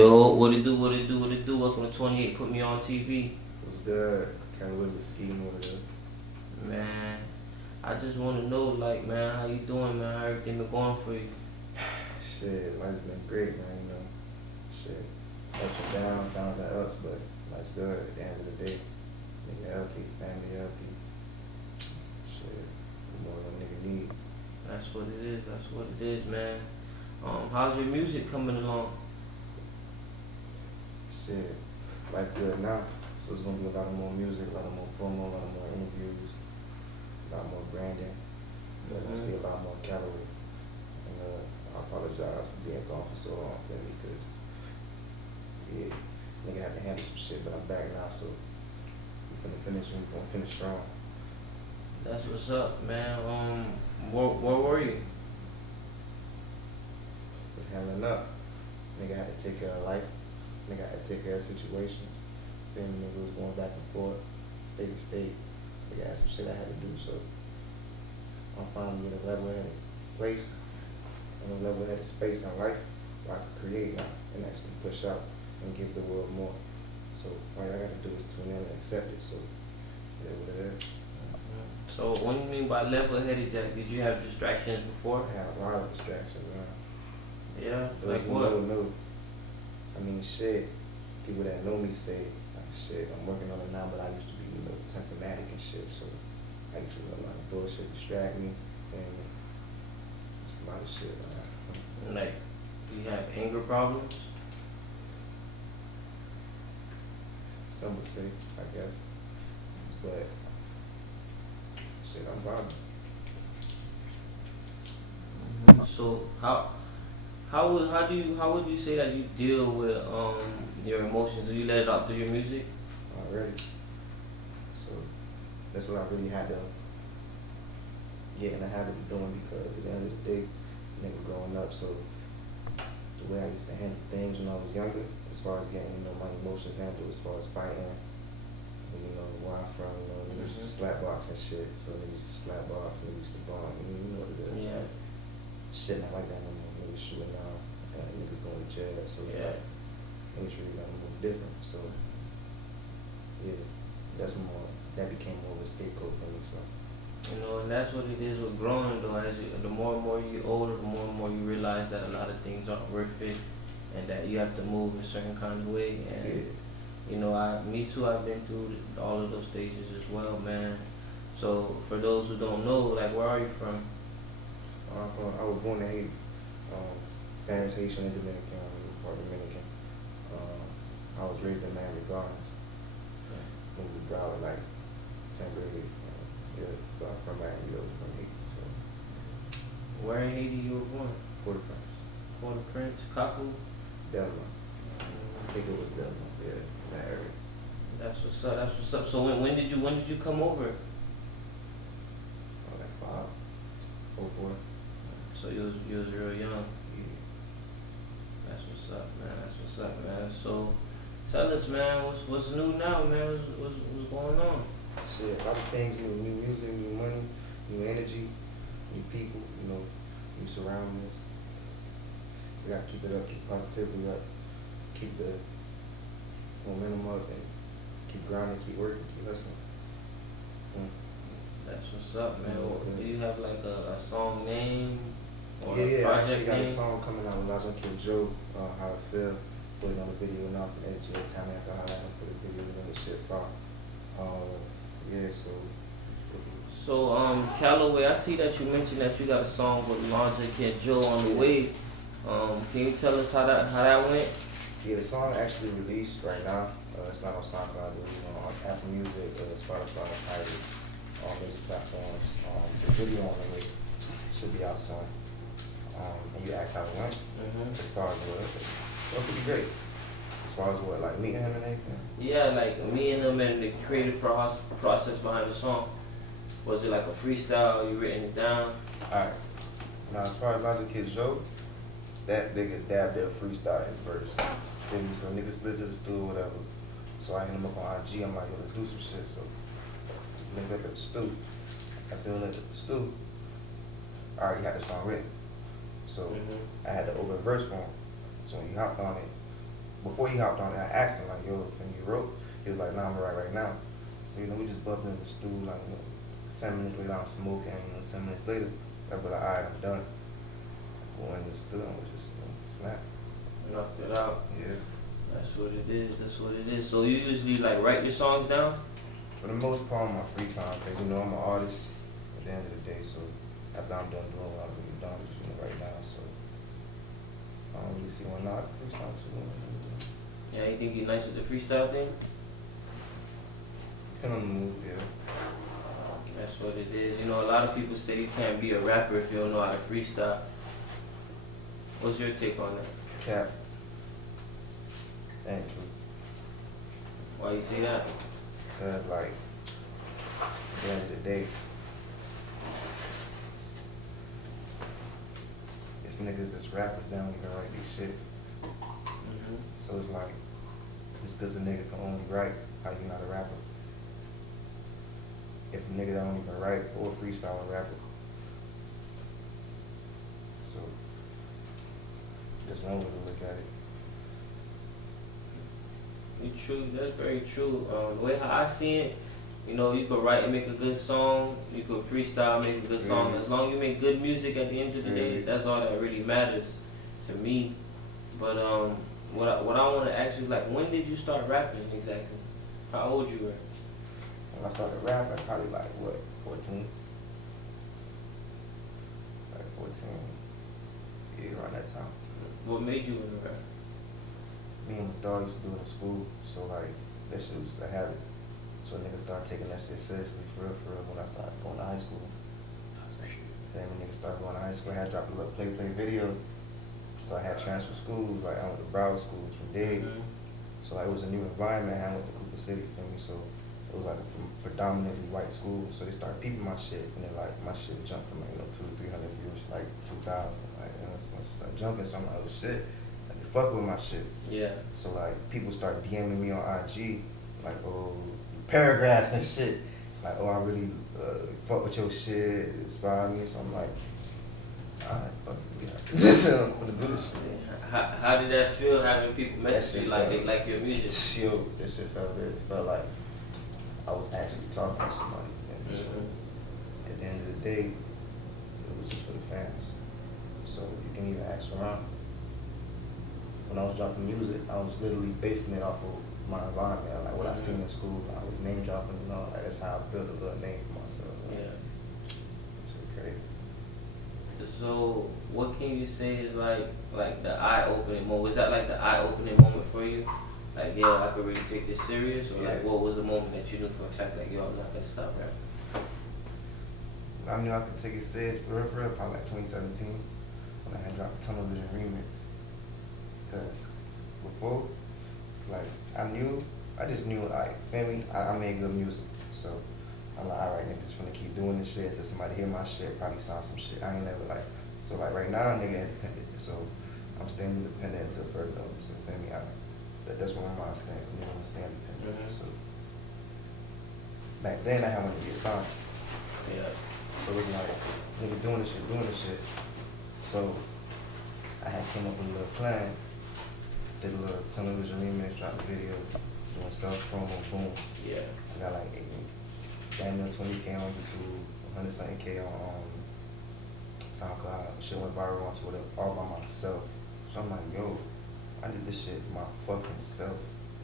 Yo, what it do, what it do, what it do? Welcome to 28 Put Me On TV. What's good? CallowayLuh scheme over there. Man, I just want to know, like, man, how you doing, man? How everything been going for you? Shit, life's been great, man, you know. Shit, ups and downs, downs and ups, but life's good at the end of the day. Nigga healthy, family healthy. Shit, more than a nigga need. That's what it is. That's what it is, man. How's your music coming along? Shit, life good now. So it's gonna be a lot of more music, a lot of more promo, a lot of more interviews, a lot more branding. You're gonna see a lot more Calloway. And I apologize for being gone for so long, feel me, because yeah, nigga had to handle some shit, but I'm back now, so we're gonna finish strong. That's what's up, man. Where were you? Was handling up. Nigga had to take care of life. Nigga had to take care of situation. Feel me, nigga was going back and forth, state to state. Nigga had some shit I had to do, so I'm finally in a level-headed place, in a level-headed space in life where I can create now and actually push out and give the world more. So all I gotta do is tune in and accept it. So yeah, what it is. So what do you mean by level-headed, Jack? Did you have distractions before? I had a lot of distractions, man. Yeah, Those like who what? know. I mean, shit. People that know me say, like, shit, I'm working on it now, but I used to be, temperamental and shit. So I used to let a lot of bullshit distract me, and it's a lot of shit. Like, do you have anger problems? Some would say, I guess, but shit, I'm bothered. So how would you say that you deal with your emotions? Do you let it out through your music? Already. So that's what I really had to get in the habit of doing, because at the end of the day, nigga growing up, so the way I used to handle things when I was younger, as far as getting, my emotions handled, as far as fighting, and, where I'm from, niggas used to slap box and shit. So niggas used to slap box and they used to bomb, you know what it is. Yeah. Shit not like that no more. Niggas shooting now, and niggas going to jail. So it's Yeah. like, niggas really got to move different. So yeah, that became more of a scapegoat for me. So And that's what it is with growing, though. The more and more you get older, the more and more you realize that a lot of things aren't worth it, and that you have to move a certain kind of way. And me too. I've been through all of those stages as well, man. So for those who don't know, like, where are you from? I was born in Haiti. Parents Haitian and Dominican, part Dominican. I was raised in Miami Gardens. Moved to Broward like 10th grade. Yeah, but I'm from Miami, from Haiti. So Where in Haiti you were born? Port-au-Prince. Port-au-Prince, Kafu? Delma. I think it was Delma. Yeah, in that area. That's what's up. That's what's up. So when did you come over? Like 5, 04. So you was real young. Yeah. That's what's up, man. That's what's up, man. So tell us, man, what's new now, man? What's going on? Shit, a lot of things, new music, new money, new energy, new people, new surroundings. Just gotta keep it up, keep positivity up, keep the momentum up, and keep grinding, keep working, keep listening. That's what's up, man. Do you have like a song name or Yeah, a I project actually got name? a song coming out with Logic Kid Joe, How It Feel, putting on the video now from SGA Time after highlighting for the video, the shit far. Yeah, So Calloway, I see that you mentioned that you got a song with Logic and Joe on the way. Can you tell us how that went? yeah, the song actually released right now. It's not on SoundCloud, but on Apple Music, Spotify, Tidal, all music platforms. The video on the way should be out soon. And you asked how it went. As far as what, it went pretty great. As far as what, like meeting him and everything. Yeah, like me and them and the creative process behind the song. Was it like a freestyle? You written it down? Alright. Now, as far as Logic Kid Joe, that nigga dabbed their freestyle in verse. Feel me? So niggas slid to the stool, whatever. So I hit him up on IG. I'm like, yo, let's do some shit. So linked up at the stool. After we linked at the stool, I already had the song written. So I had to open verse for him. So when he hopped on it, before he hopped on it, I asked him like, yo, can you wrote? He was like, nah, I'm gonna write right now. So we just bumped in the stool like 10 minutes later I'm smoking, 10 minutes later I'd be like, alright, I'm done. Go in the stool and we just snap. Knocked it out. Yeah. That's what it is. That's what it is. So you usually like write your songs down? For the most part, on my free time, because I'm an artist at the end of the day. So after I'm done doing what I'm really done, right now. So I don't really see one not freestyle too much. Yeah, you think you're nice with the freestyle thing? Depending on the mood, yeah. That's what it is. You know, a lot of people say you can't be a rapper if you don't know how to freestyle. What's your take on that? Cap. Ain't true. Why you say that? Because, like, at the end of the day, it's niggas that's rappers, they don't even write these shit. Mm-hmm. So it's like, just because a nigga can only write, how you not a rapper? If a nigga don't even write or freestyle a rapper. So, that's one way to look at it. It's true. That's very true. The way how I see it, you know, you could write and make a good song. You could freestyle, make a good song. As long as you make good music at the end of the day, that's all that really matters to me. But what I want to ask you is like, when did you start rapping exactly? How old you were? When I started rapping, probably like, what, 14? Like 14. Yeah, around that time. What made you want to rap? Me and my dog used to do it in school, so like, that shit was just a habit. So niggas started taking that shit seriously, for real, when I started going to high school. Then when niggas started going to high school, I had dropped a little play video. So I had transferred schools, like I went to Broward schools from Dig. So like it was a new environment, I went to Cooper City, for me, so it was like a predominantly white school. So they started peeping my shit, and then like my shit jumped from like, 200 to 300 views, like 2,000. Like, once I started jumping, so I'm like, oh shit, like they fuck with my shit. Yeah. So like people start DMing me on IG, like, oh, paragraphs and shit, like, oh, I really fuck with your shit, inspire me. So I'm like, alright, fuck it, yeah. I'm gonna do this shit. How did that feel, having people message you like they like your music? Yo, that shit felt good. It felt like I was actually talking to somebody. So at the end of the day, it was just for the fans. So you can even ask around. When I was dropping music, I was literally basing it off of my environment, like what I seen in school. I was name dropping, you know, like that's how I built a little name for myself. Like, Yeah. it's okay. So what can you say is like the eye-opening moment? Was that like the eye-opening moment for you? Like, yeah, I could really take this serious? Or like, what was the moment that you knew for a fact, like, yo, I'm not gonna stop rapping? I knew I could take it serious for real, probably like 2017, when I had dropped Tunnel Vision Remix. Because before, like, I just knew, like, family, I made good music. So I'm like, alright, nigga, just finna keep doing this shit till somebody hear my shit, probably sound some shit. I ain't never like, so like right now, nigga independent. So I'm staying independent until further notice. So feel me, that's where my mind stands. I'm gonna stay independent. So back then, I had wanted to get signed. Yeah. So it was like, nigga doing this shit. So I had came up with a little plan, did a little television remix, dropped a video, doing self-promo, boom. Yeah. I got like damn near 20K on YouTube, 100-something K on SoundCloud. Shit went viral on Twitter all by myself. So I'm like, yo, I did this shit my fucking self.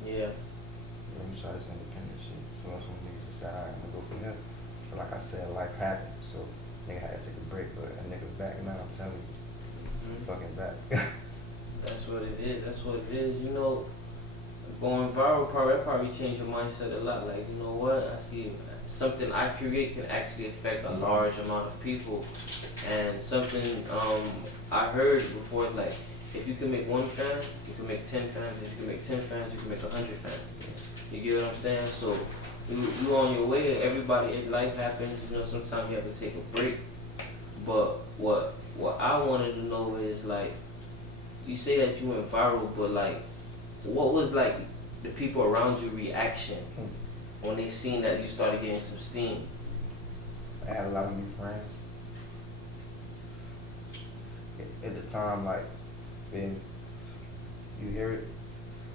Yeah. Let me try this independent shit. So that's when niggas just said, alright, I'm gonna go from here. But like I said, life happened. So nigga had to take a break, but a nigga back now, I'm telling you, fucking back. That's what it is. That's what it is. You know, going viral probably changed your mindset a lot. Like, you know what? I see something I create can actually affect a large amount of people. And something I heard before, like, if you can make 1 fan, you can make 10 fans. If you can make 10 fans, you can make 100 fans. You get what I'm saying? So you on your way. Everybody, life happens. You know, sometimes you have to take a break. But what I wanted to know is, like, you say that you went viral, but like, what was like the people around you reaction when they seen that you started getting some steam? I had a lot of new friends. At the time, like, when you hear it,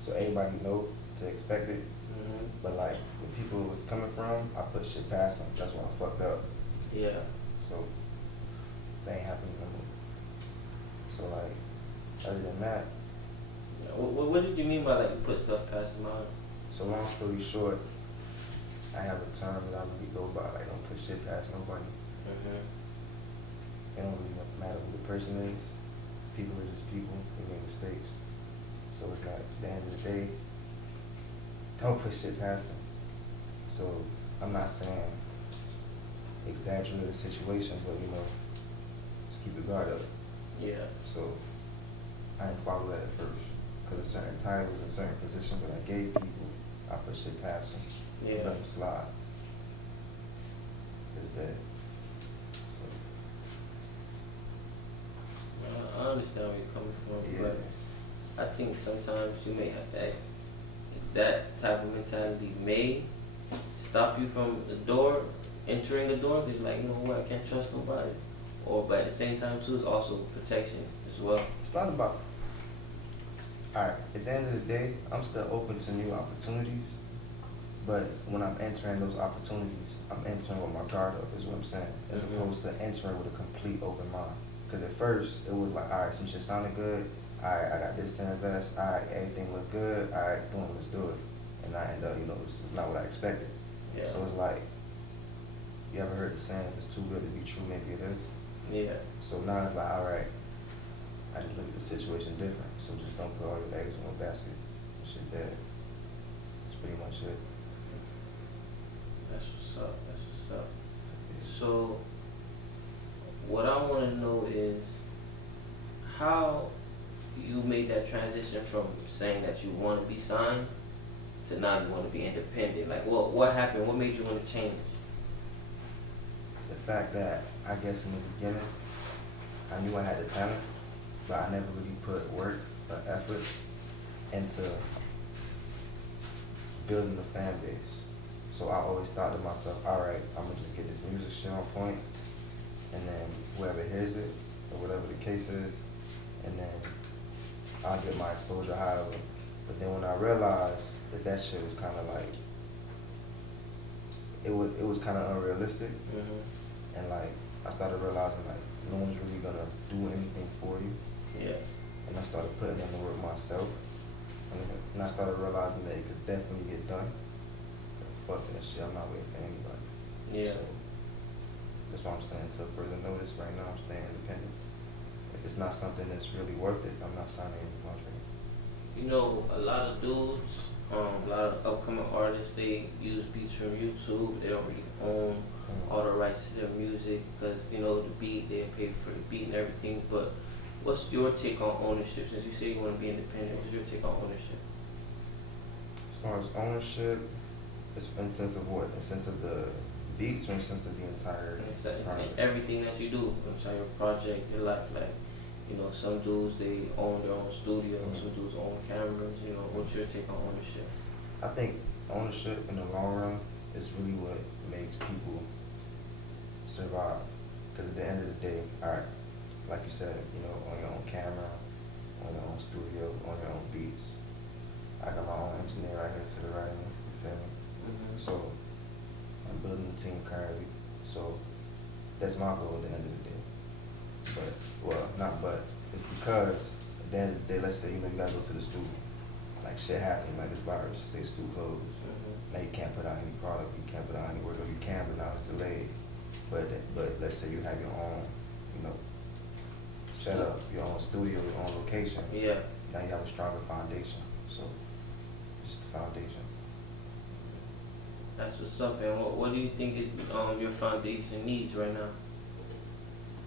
so everybody know to expect it. Mhm. But like when people was coming from, I put shit past them. That's why I fucked up. Yeah. So that ain't happening no more. So like other than that, What did you mean by like you put stuff past mine? so long story short, I have a term that I really go by. Like don't put shit past nobody. Mhm. It don't really matter who the person is. People are just people. They make mistakes. So it's like at the end of the day, don't put shit past them. So I'm not saying exaggerate the situation, but just keep your guard up. Yeah. So I didn't follow that at first. Because of certain titles and certain positions that I gave people, I put shit past them. Yeah. Let them slide. It's dead. So, I understand where you're coming from, yeah. but I think sometimes you may have that type of mentality may stop you from entering the door, because like, you know what, I can't trust nobody. But at the same time too, it's also protection as well. It's not about, alright, at the end of the day, I'm still open to new opportunities, but when I'm entering those opportunities, I'm entering with my guard up, is what I'm saying, as opposed to entering with a complete open mind. Because at first, it was like, alright, some shit sounded good, alright, I got this to invest, alright, everything looked good, alright, boom, let's do it. And I end up, this is not what I expected. Yeah. So it's like, you ever heard the saying, if it's too good to be true, maybe it is? Yeah. So now it's like, alright, I just look at the situation different. So just don't put all your eggs in one basket. Shit dead. That's pretty much it. That's what's up. That's what's up. So, what I want to know is how you made that transition from saying that you want to be signed to now you want to be independent. Like, what happened? What made you want to change? The fact that, I guess in the beginning, I knew I had the talent, but I never really put work or effort into building a fan base. So I always thought to myself, alright, I'm gonna just get this music shit on point, and then whoever hears it, or whatever the case is, and then I'll get my exposure however. But then when I realized that shit was kind of like, it was kind of unrealistic, and like I started realizing like no one's really gonna do anything for you. Yeah. And I started putting in the work myself, and I started realizing that it could definitely get done. So fuck that shit, I'm not waiting for anybody. Yeah. So that's why I'm saying until further notice. Right now I'm staying independent. If it's not something that's really worth it, I'm not signing any contract. You know, a lot of dudes, a lot of upcoming artists, they use beats from YouTube. They don't really own all the rights to their music because, the beat, they pay for the beat and everything. But what's your take on ownership? Since you say you want to be independent, what's your take on ownership? As far as ownership, it's in sense of what? In sense of the beats or in sense of the entire project? Everything that you do, inside your project, your life, like, some dudes, they own their own studio, some dudes own cameras, what's your take on ownership? I think ownership in the long run is really what makes people survive. Because at the end of the day, alright, like you said, on your own camera, on your own studio, on your own beats. I got my own engineer right here to the right of me, you feel me? So, I'm building a team currently. So, that's my goal at the end of the day. It's because at the end of the day, let's say, you gotta go to the studio. Like shit happening, like this virus, say studio closed. Now you can't put out any product, you can't put out any work, or you can, but now it's delayed. But let's say you have your own, set up, your own studio, your own location. Yeah. Now you have a stronger foundation. So, it's the foundation. That's what's up, man. What do you think your foundation needs right now?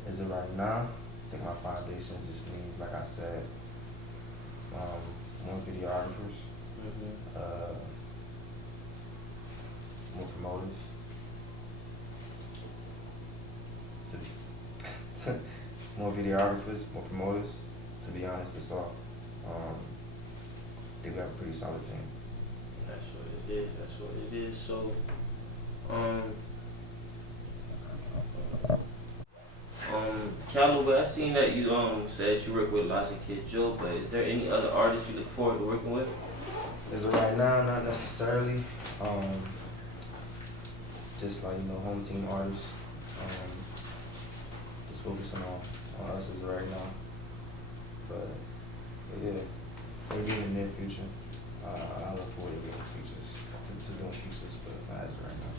As of right now, I think my foundation just needs, like I said, more videographers, more promoters. More videographers, more promoters. To be honest, that's all. I think we have a pretty solid team. That's what it is. That's what it is. So, Callow, I seen that you said that you work with Logic Kid Joe, but is there any other artists you look forward to working with? Right now, not necessarily. Just like, home team artists. Just focusing on us as of right now. But yeah, maybe in the near future. I look forward to doing features, to doing features, but not as of right now.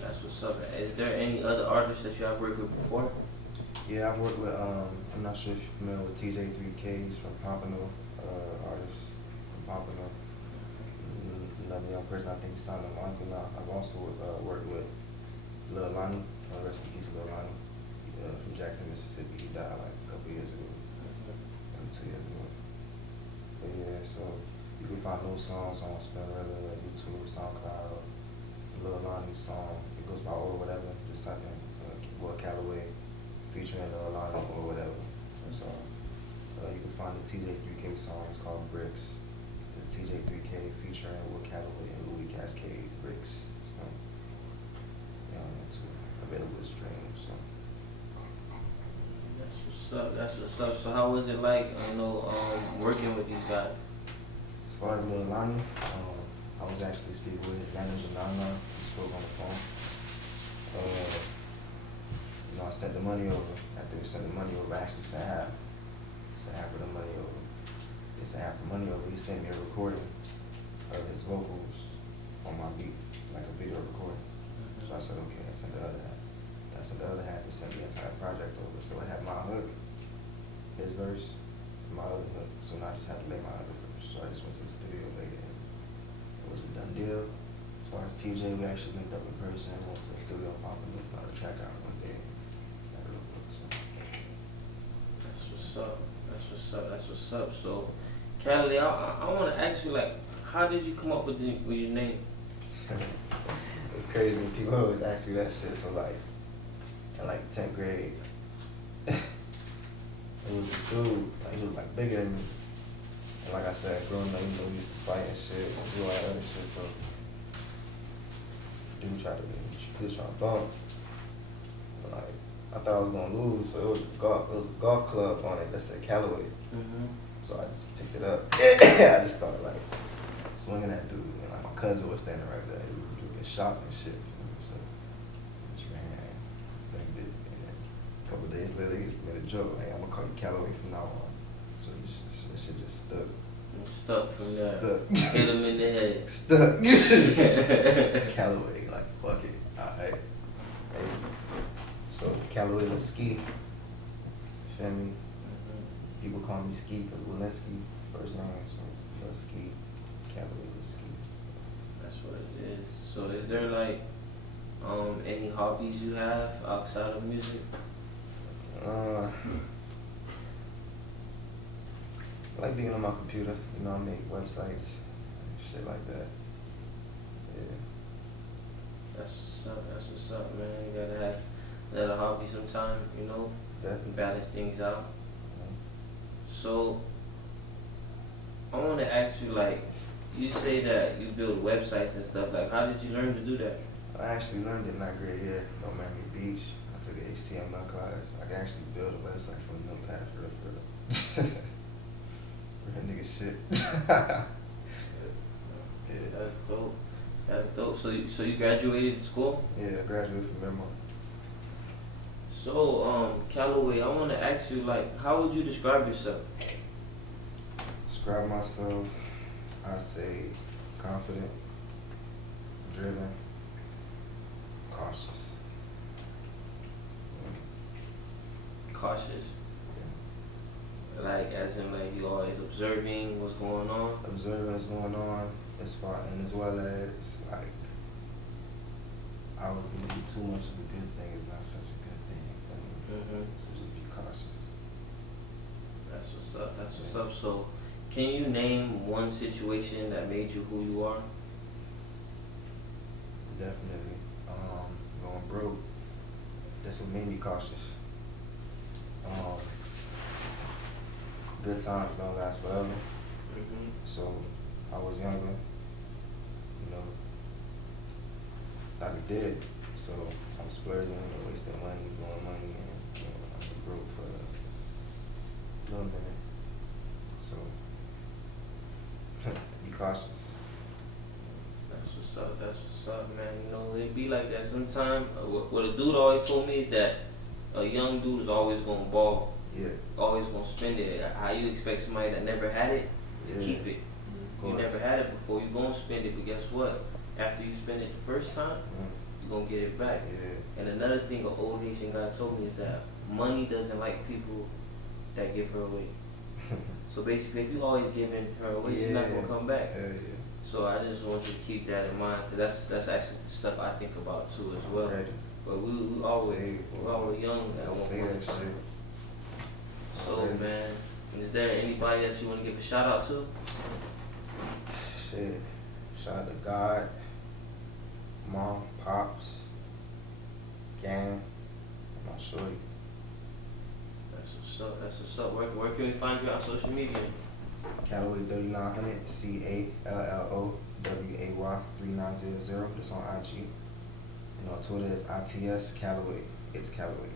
That's what's up. Is there any other artists that you have worked with before? Yeah, I've worked with, I'm not sure if you're familiar with TJ3Ks from Pompano, artist from Pompano. Another young person, I think he's signed to Monty now. I've also worked with Lil Lonnie, rest in peace, Lil Lonnie, from Jackson, Mississippi. He died like a couple years ago, 2 years ago. But yeah, so you can find those songs on Spinrilla, YouTube, SoundCloud. Lil Lonnie's song, it goes by or whatever. Just type in Calloway featuring Lil Lonnie or whatever. So you can find the TJ3K song. It's called Bricks. The TJ3K featuring Will Calloway and Louis Cascade, Bricks. So, it's available to stream. So That's what's up. That's what's up. So how was it like, working with these guys? as far as Lil Lonnie, I was actually speaking with his manager Nana. We spoke on the phone. I sent the money over. After we sent the money over, I actually sent half. Sent half of the money over. He sent half the money over. He sent me a recording of his vocals on my beat, like a video recording. So I said, okay, I sent the other half. I sent the other half to send the entire project over. So I had my hook, his verse, my other hook. So now I just had to lay my other verse. So I just went to the studio later and it was a done deal. As far as TJ, we actually linked up in person, went to the studio in Pompano, got a track out one day. That's what's up. That's what's up. That's what's up. So, Cali, I want to ask you, like, how did you come up with your name? It's crazy when people always ask me that shit. So like, in like 10th grade, it was a dude, like he was like bigger than me. And like I said, growing up, we used to fight and shit, and do all that other shit. So, dude he was trying to bump. But like, I thought I was gonna lose, so it was a golf club on it that said Calloway. So I just picked it up. I just started like swinging at dude, and like my cousin was standing right there. He was just looking shocked and shit. So I just ran, banged it, and then a couple days later, he just made a joke, like, I'm gonna call you Calloway from now on. So this shit just stuck. Stuck from there. Stuck. Hit him in the head. Stuck. Calloway, like fuck it. Alright. Hey. So CallowayLuh ski. Feel me? People call me Ski because Walensky first name, so Lil Ski, CallowayLuh ski. That's what it is. So is there like any hobbies you have outside of music? I like being on my computer. I make websites, shit like that. Yeah. That's what's up. That's what's up, man. You gotta have another hobby sometime, Definitely. balance things out. So, I want to ask you, like, you say that you build websites and stuff. Like, how did you learn to do that? I actually learned it in 9th grade here in Miami Beach. I took an HTML class. I can actually build a website from Notepad for real. Real nigga shit. Yeah. That's dope. That's dope. So you graduated school? Yeah, I graduated from Vermont. So, Calloway, I want to ask you, like, how would you describe yourself? Describe myself, I say confident, driven, cautious. Cautious. Like, as in, like, you always observing what's going on? Observing what's going on, as well as, like, I would believe too much of a good thing is not such a good thing. So just be cautious. That's what's up. That's what's up. So, can you name one situation that made you who you are? Definitely. Going broke. That's what made me cautious. Good times don't last forever. So I was younger, like it did. So I'm splurging, wasting money, blowing money, and I'm broke for a little minute. So be cautious. That's what's up, man. You know, it be like that sometimes. What a dude always told me is that a young dude is always gonna ball, Yeah. always gonna spend it. How you expect somebody that never had it to Yeah. keep it? You never had it before, you gonna spend it, but guess what? After you spend it the first time, you gonna get it back. Yeah. And another thing an old Haitian guy told me is that money doesn't like people that give her away. So basically, if you always giving her away, she's not gonna come back. Yeah. So I just want you to keep that in mind, because that's actually the stuff I think about too as well. Already. But we always young at one Say point in that time. shit. So Already. man, is there anybody else you want to give a shout out to? Shit. Shout out to God, Mom, Pops, Gang, my shorty. That's what's up. That's what's up. Where can we find you on social media? Calloway 3900, CALLOWAY 3900. That's on IG. And on Twitter it's ITS Calloway. It's Calloway.